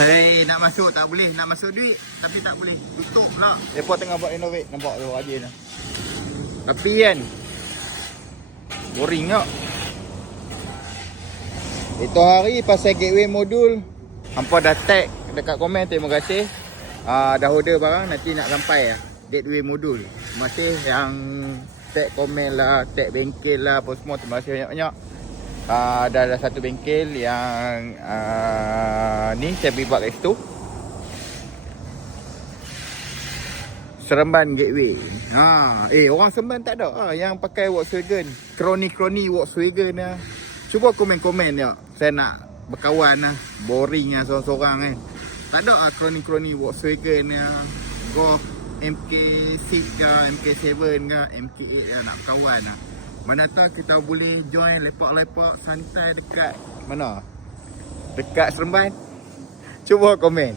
Hei, nak masuk tak boleh. Nak masuk duit tapi tak boleh. Tutup pula. Depa tengah buat renovate. Nampak tu rajin lah. Tapi kan boring tak? Itu hari pasal gateway modul. Hampa dah tag dekat komen. Terima kasih. Dah order barang. Nanti nak sampai lah. Gateway modul. Terima kasih yang tag komen lah, tag bengkel lah, apa semua. Terima kasih banyak-banyak. Ada satu bengkel yang ni saya beli buat kat situ. Seremban gateway. Orang Seremban tak ada yang pakai Volkswagen. Kroni Volkswagen lah. Cuba komen-komen ya. Saya nak berkawan lah. Boring lah seorang-seorang kan. Tak ada kroni Volkswagen lah. Golf MK6 ke, MK7 ke, MK8 ke, nak berkawan lah. Mana tahu kita boleh join lepak-lepak santai dekat mana? Dekat Seremban. Cuba komen.